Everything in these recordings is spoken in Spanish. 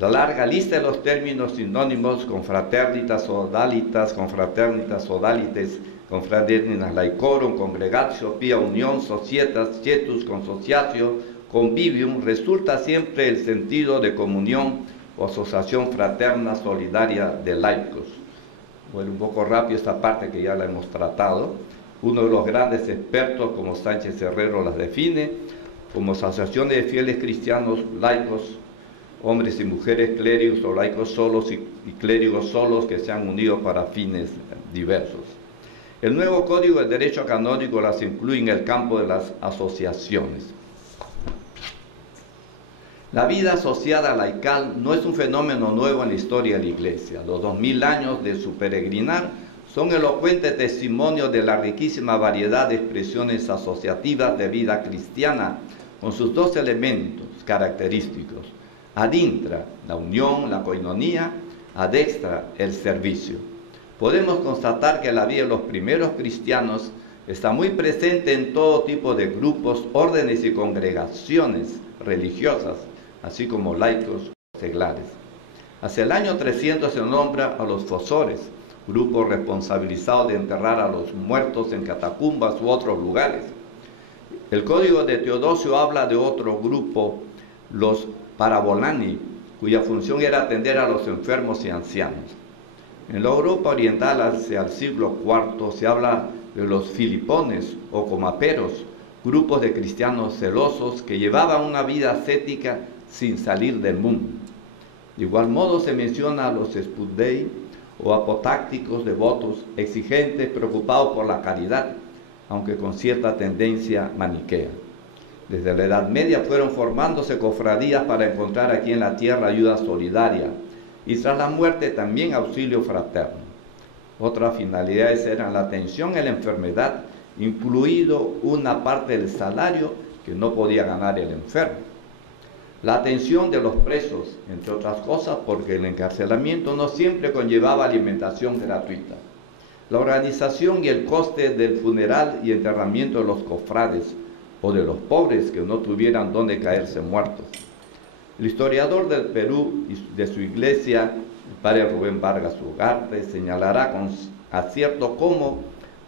La larga lista de los términos sinónimos confraternitas, sodalitas, confraternitas, sodalites, confraternitas laecorum, congregatio, pia unión, societas, cetus, consociatio, convivium, resulta siempre el sentido de comunión o asociación fraterna solidaria de laicos. Bueno, un poco rápido esta parte que ya la hemos tratado. Uno de los grandes expertos, como Sánchez Herrero, las define como asociaciones de fieles cristianos laicos, hombres y mujeres, clérigos o laicos solos y clérigos solos que se han unido para fines diversos. El nuevo Código de Derecho Canónico las incluye en el campo de las asociaciones. La vida asociada laical no es un fenómeno nuevo en la historia de la Iglesia. Los 2000 años de su peregrinar son elocuentes testimonios de la riquísima variedad de expresiones asociativas de vida cristiana, con sus dos elementos característicos: ad intra, la unión, la coinonía; ad extra, el servicio. Podemos constatar que la vida de los primeros cristianos está muy presente en todo tipo de grupos, órdenes y congregaciones religiosas, así como laicos o seglares. Hacia el año 300 se nombra a los fosores, grupo responsabilizado de enterrar a los muertos en catacumbas u otros lugares. El Código de Teodosio habla de otro grupo, los parabolani, cuya función era atender a los enfermos y ancianos. En la Europa oriental, hacia el siglo IV, se habla de los filipones o comaperos, grupos de cristianos celosos que llevaban una vida ascética sin salir del mundo. De igual modo se menciona a los spudei o apotácticos devotos, exigentes, preocupados por la caridad, aunque con cierta tendencia maniquea. Desde la Edad Media fueron formándose cofradías para encontrar aquí en la tierra ayuda solidaria y tras la muerte también auxilio fraterno. Otras finalidades eran la atención a la enfermedad, incluido una parte del salario que no podía ganar el enfermo. La atención de los presos, entre otras cosas, porque el encarcelamiento no siempre conllevaba alimentación gratuita. La organización y el coste del funeral y enterramiento de los cofrades o de los pobres que no tuvieran dónde caerse muertos. El historiador del Perú y de su iglesia, el padre Rubén Vargas Ugarte, señalará con acierto cómo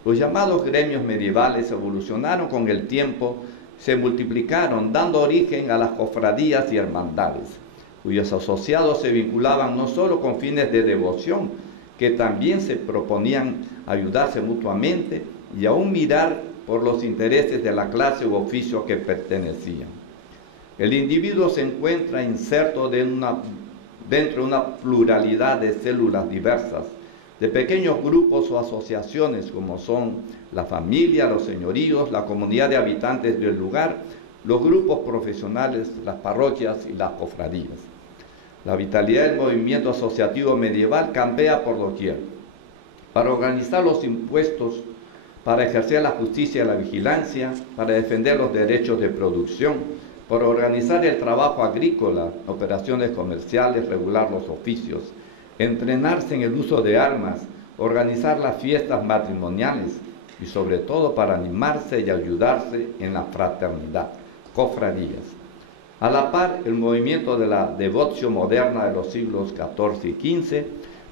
los llamados gremios medievales evolucionaron con el tiempo, se multiplicaron, dando origen a las cofradías y hermandades, cuyos asociados se vinculaban no solo con fines de devoción, que también se proponían ayudarse mutuamente y aún mirar por los intereses de la clase u oficio que pertenecían. El individuo se encuentra inserto dentro de una pluralidad de células diversas, de pequeños grupos o asociaciones como son la familia, los señoríos, la comunidad de habitantes del lugar, los grupos profesionales, las parroquias y las cofradías. La vitalidad del movimiento asociativo medieval campea por doquier. Para organizar los impuestos, para ejercer la justicia y la vigilancia, para defender los derechos de producción, para organizar el trabajo agrícola, operaciones comerciales, regular los oficios, entrenarse en el uso de armas, organizar las fiestas matrimoniales y sobre todo para animarse y ayudarse en la fraternidad, cofradías. A la par, el movimiento de la devotio moderna de los siglos XIV y XV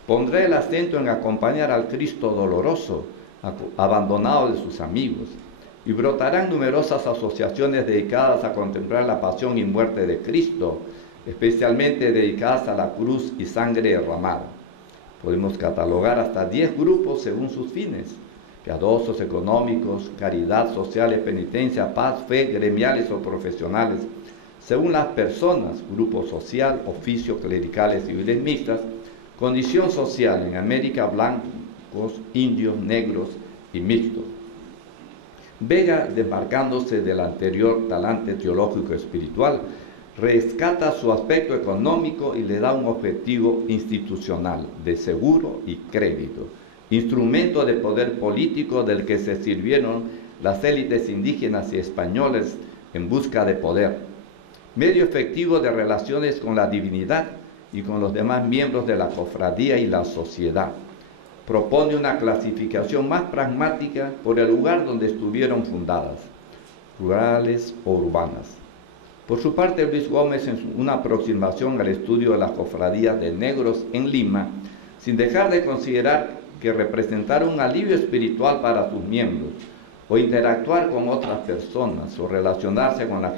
pondrá el acento en acompañar al Cristo doloroso, abandonado de sus amigos, y brotarán numerosas asociaciones dedicadas a contemplar la pasión y muerte de Cristo, especialmente dedicadas a la cruz y sangre derramada. Podemos catalogar hasta 10 grupos según sus fines: piadosos, económicos, caridad, sociales, penitencia, paz, fe, gremiales o profesionales, según las personas, grupo social, oficio, clericales, civiles mixtas, condición social, en América, blancos, indios, negros y mixtos. Vega, desmarcándose del anterior talante teológico espiritual, rescata su aspecto económico y le da un objetivo institucional de seguro y crédito, instrumento de poder político del que se sirvieron las élites indígenas y españoles en busca de poder, medio efectivo de relaciones con la divinidad y con los demás miembros de la cofradía y la sociedad. Propone una clasificación más pragmática por el lugar donde estuvieron fundadas, rurales o urbanas. Por su parte, Luis Gómez, en una aproximación al estudio de las cofradías de negros en Lima, sin dejar de considerar que representar un alivio espiritual para sus miembros, o interactuar con otras personas, o relacionarse con la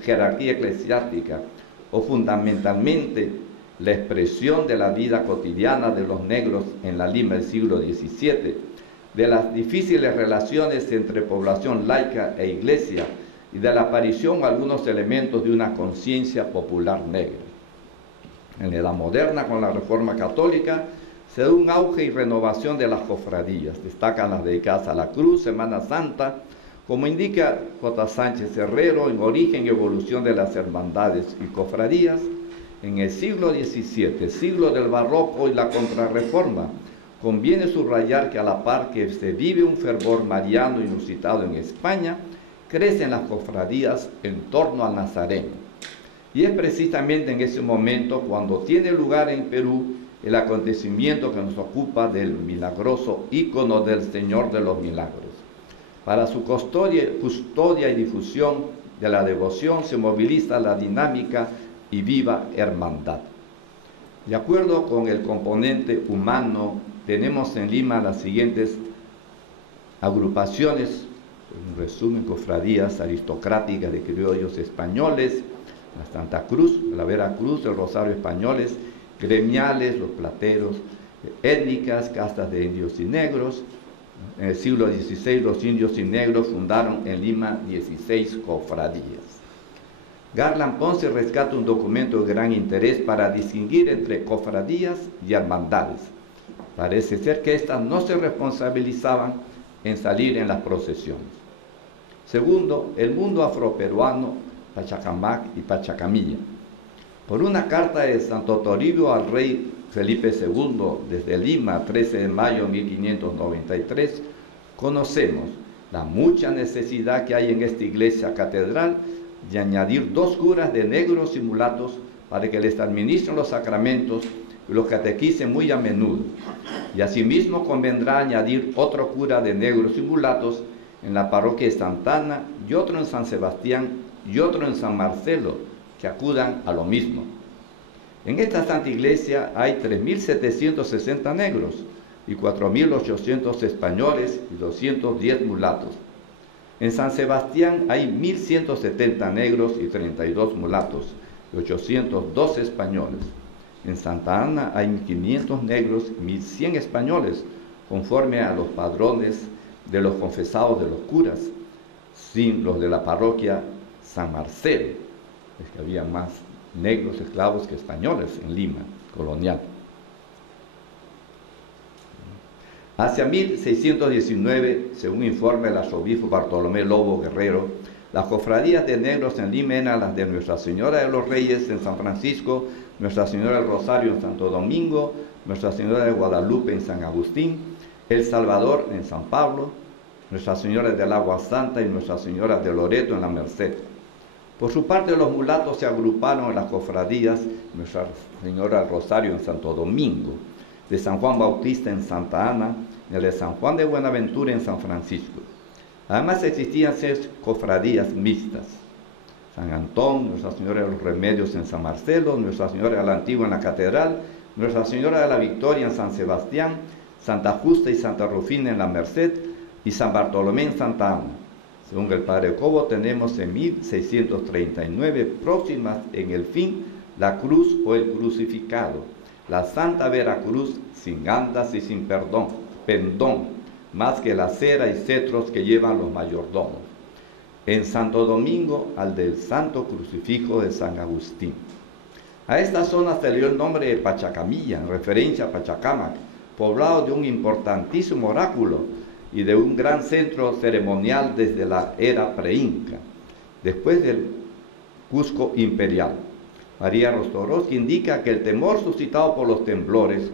jerarquía eclesiástica, o fundamentalmente la expresión de la vida cotidiana de los negros en la Lima del siglo XVII, de las difíciles relaciones entre población laica e iglesia, y de la aparición de algunos elementos de una conciencia popular negra. En la Edad Moderna, con la Reforma Católica, se da un auge y renovación de las cofradías. Destacan las dedicadas a la Cruz, Semana Santa, como indica J. Sánchez Herrero en Origen y Evolución de las Hermandades y Cofradías. En el siglo XVII, siglo del Barroco y la Contrarreforma, conviene subrayar que a la par que se vive un fervor mariano inusitado en España, crecen las cofradías en torno al Nazareno. Y es precisamente en ese momento cuando tiene lugar en Perú el acontecimiento que nos ocupa del milagroso ícono del Señor de los Milagros. Para su custodia y difusión de la devoción se moviliza la dinámica y viva hermandad. De acuerdo con el componente humano, tenemos en Lima las siguientes agrupaciones, en resumen, cofradías aristocráticas de criollos españoles, la Santa Cruz, la Vera Cruz, el Rosario españoles, gremiales, los plateros, étnicas, castas de indios y negros. En el siglo XVI los indios y negros fundaron en Lima 16 cofradías. Garland Ponce rescata un documento de gran interés para distinguir entre cofradías y hermandades. Parece ser que éstas no se responsabilizaban en salir en las procesiones. Segundo, el mundo afroperuano, Pachacamac y Pachacamilla. Por una carta de Santo Toribio al rey Felipe II desde Lima, 13 de mayo de 1593, conocemos la mucha necesidad que hay en esta iglesia catedral de añadir 2 curas de negros y mulatos para que les administren los sacramentos y los catequicen muy a menudo. Y asimismo convendrá añadir otro cura de negros y mulatos en la parroquia de Santa Ana y otro en San Sebastián y otro en San Marcelo, que acudan a lo mismo. En esta santa iglesia hay 3.760 negros y 4.800 españoles y 210 mulatos. En San Sebastián hay 1.170 negros y 32 mulatos y 802 españoles. En Santa Ana hay 1.500 negros y 1.100 españoles, conforme a los padrones de los confesados de los curas, sin los de la parroquia San Marcelo. Es que había más negros esclavos que españoles en Lima, colonial. Hacia 1619, según informa el arzobispo Bartolomé Lobo Guerrero, las cofradías de negros en Lima eran las de Nuestra Señora de los Reyes en San Francisco, Nuestra Señora del Rosario en Santo Domingo, Nuestra Señora de Guadalupe en San Agustín, El Salvador en San Pablo, Nuestra Señora del Agua Santa y Nuestra Señora de Loreto en la Merced. Por su parte, los mulatos se agruparon en las cofradías Nuestra Señora del Rosario en Santo Domingo, de San Juan Bautista en Santa Ana y el de San Juan de Buenaventura en San Francisco. Además existían 6 cofradías mixtas: San Antón, Nuestra Señora de los Remedios en San Marcelo, Nuestra Señora de la Antigua en la Catedral, Nuestra Señora de la Victoria en San Sebastián, Santa Justa y Santa Rufina en la Merced y San Bartolomé en Santa Ana. Según el Padre Cobo, tenemos en 1639 próximas en el fin la cruz o el crucificado, la Santa Veracruz sin andas y sin pendón, más que la cera y cetros que llevan los mayordomos. En Santo Domingo, al del Santo Crucifijo de San Agustín. A esta zona se le dio el nombre de Pachacamilla, en referencia a Pachacamac, poblado de un importantísimo oráculo y de un gran centro ceremonial desde la era preinca, después del Cusco imperial. María Rostorowski indica que el temor suscitado por los temblores